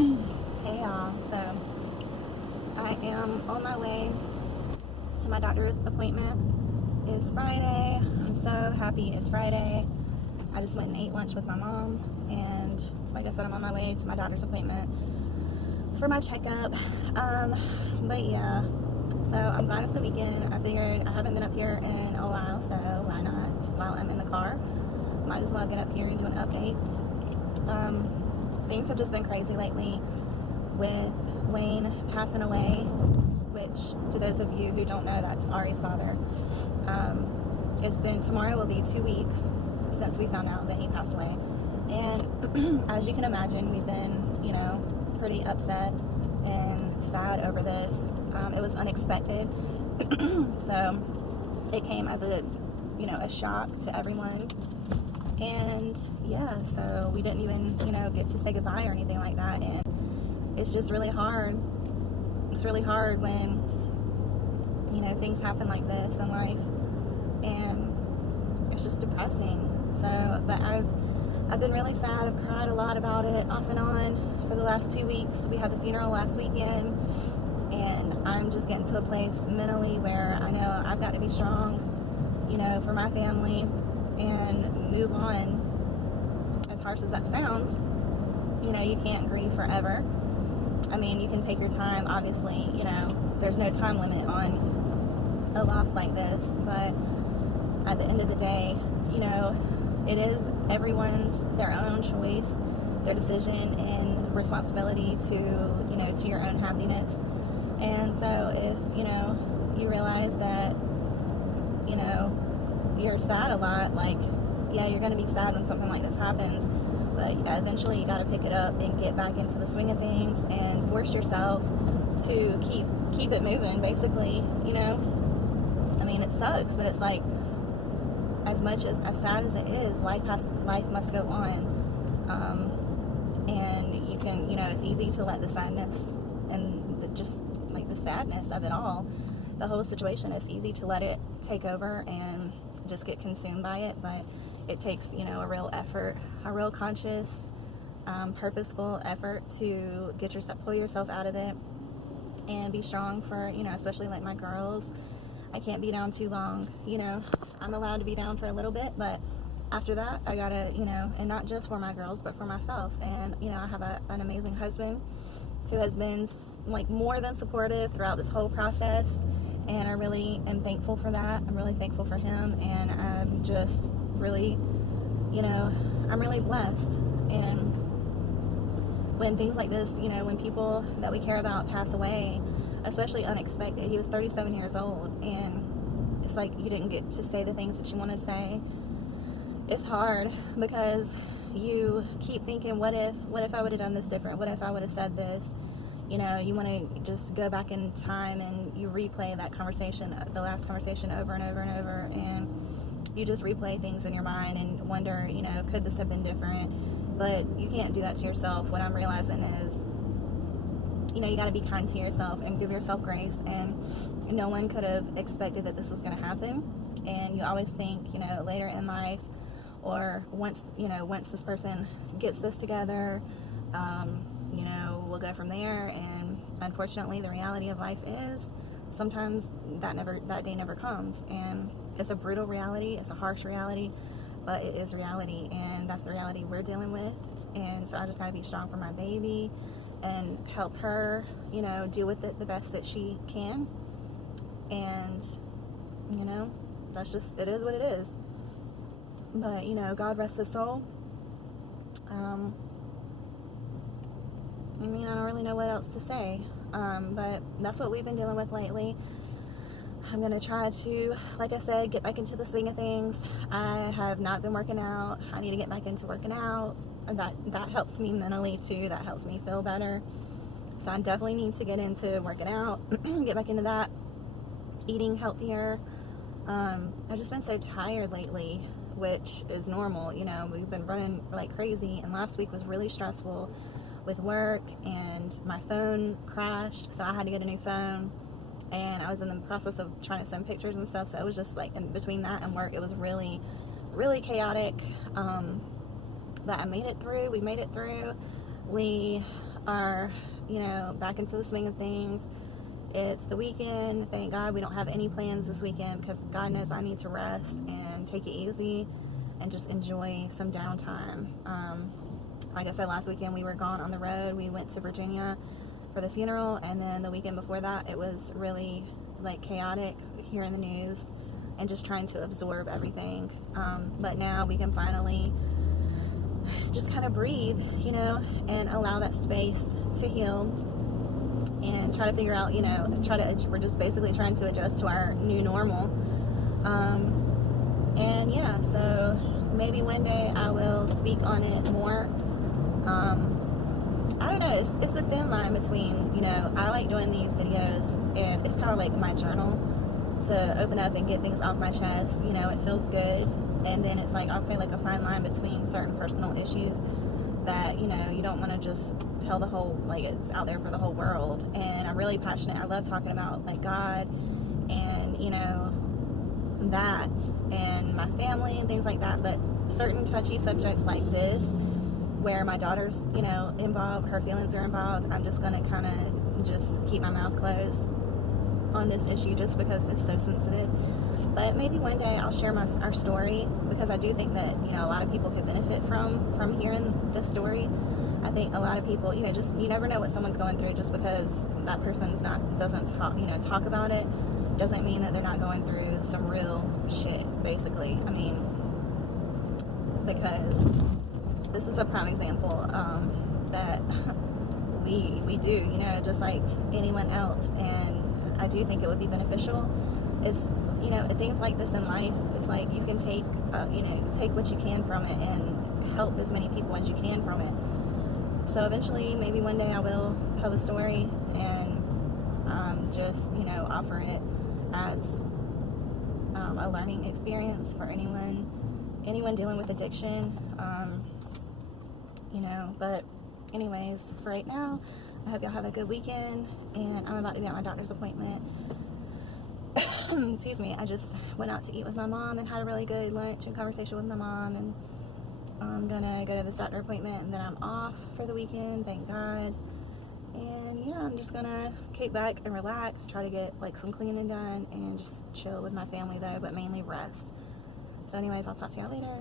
Hey y'all, so I am on my way to my doctor's appointment. It's Friday. I'm so happy it's Friday. I just went and ate lunch with my mom, and like I said, I'm on my way to my doctor's appointment for my checkup. But yeah, so I'm glad it's the weekend. I figured I haven't been up here in a while, so why not while I'm in the car? Might as well get up here and do an update. Things have just been crazy lately with Wayne passing away, which to those of you who don't know, that's Ari's father. Tomorrow will be 2 weeks since we found out that he passed away. And as you can imagine, we've been, pretty upset and sad over this. It was unexpected. So it came as a shock to everyone. And yeah, so we didn't even, get to say goodbye or anything like that. And it's just really hard. It's really hard when, things happen like this in life. And it's just depressing. So, but I've been really sad. I've cried a lot about it off and on for the last 2 weeks. We had the funeral last weekend. And I'm just getting to a place mentally where I know I've got to be strong, for my family and move on. As harsh as that sounds, you can't grieve forever. I mean, you can take your time, obviously, there's no time limit on a loss like this, but at the end of the day, it is everyone's their own choice, their decision and responsibility to your own happiness. And so if, you realize that, you're sad a lot, like, yeah, you're going to be sad when something like this happens, but eventually you got to pick it up and get back into the swing of things and force yourself to keep it moving, basically. I mean, it sucks, but it's like, as much as sad as it is, life must go on. And you can, it's easy to let the sadness and the sadness of it all, the whole situation, it's easy to let it take over and just get consumed by it. But it takes, a real effort, a real conscious, purposeful effort to pull yourself out of it and be strong for, especially like my girls. I can't be down too long, I'm allowed to be down for a little bit, but after that, I gotta, and not just for my girls, but for myself. And, I have an amazing husband who has been like more than supportive throughout this whole process. And I really am thankful for that. I'm really thankful for him. And I'm just really, I'm really blessed. And when things like this, when people that we care about pass away, especially unexpected, he was 37 years old, and it's like you didn't get to say the things that you want to say. It's hard because you keep thinking, what if I would have done this different? What if I would have said this? You want to just go back in time and you replay that conversation, the last conversation, over and over and over, and you just replay things in your mind and wonder, could this have been different? But you can't do that to yourself. What I'm realizing is, you got to be kind to yourself and give yourself grace. And no one could have expected that this was going to happen. And you always think, later in life, or once this person gets this together, we'll go from there. And unfortunately, the reality of life is sometimes that day never comes. And it's a brutal reality. It's a harsh reality, but it is reality. And that's the reality we're dealing with. And so I just got to be strong for my baby and help her, deal with it the best that she can. And, that's just, it is what it is. But, God rest his soul. I don't really know what else to say. But that's what we've been dealing with lately. I'm going to try to, like I said, get back into the swing of things. I have not been working out. I need to get back into working out. That helps me mentally too. That helps me feel better. So I definitely need to get into working out, get back into that, eating healthier. I've just been so tired lately, which is normal. We've been running like crazy, and last week was really stressful with work, and my phone crashed, so I had to get a new phone. And I was in the process of trying to send pictures and stuff, so it was just like in between that and work, it was really, really chaotic. But I made it through. We made it through. We are, back into the swing of things. It's the weekend. Thank God we don't have any plans this weekend, because God knows I need to rest and take it easy and just enjoy some downtime. Like I said, last weekend we were gone on the road. We went to Virginia for the funeral, and then the weekend before that it was really like chaotic, hearing the news and just trying to absorb everything. But now we can finally just kind of breathe, and allow that space to heal and try to figure out, we're just basically trying to adjust to our new normal. And yeah, so maybe one day I will speak on it more. I don't know, it's a thin line between, I like doing these videos, and it's kind of like my journal to open up and get things off my chest. It feels good. And then it's like, I'll say like a fine line between certain personal issues that, you don't want to just tell the whole, like, it's out there for the whole world. And I'm really passionate. I love talking about like God and, that and my family and things like that. But certain touchy subjects like this, where my daughter's, involved, her feelings are involved, I'm just going to kind of just keep my mouth closed on this issue, just because it's so sensitive. But maybe one day I'll share our story, because I do think that, a lot of people could benefit from hearing the story. I think a lot of people, you never know what someone's going through. Just because that person's doesn't talk about it, doesn't mean that they're not going through some real shit, basically. I mean, because this is a prime example that we do, just like anyone else. And I do think it would be beneficial. It's, things like this in life, it's like you can take what you can from it and help as many people as you can from it. So eventually, maybe one day I will tell the story and just, offer it as a learning experience for anyone dealing with addiction. But anyways, for right now, I hope y'all have a good weekend, and I'm about to be at my doctor's appointment. Excuse me. I just went out to eat with my mom and had a really good lunch and conversation with my mom, and I'm gonna go to this doctor appointment, and then I'm off for the weekend, thank God. And yeah, I'm just gonna kick back and relax, try to get like some cleaning done, and just chill with my family though, but mainly rest. So anyways, I'll talk to y'all later.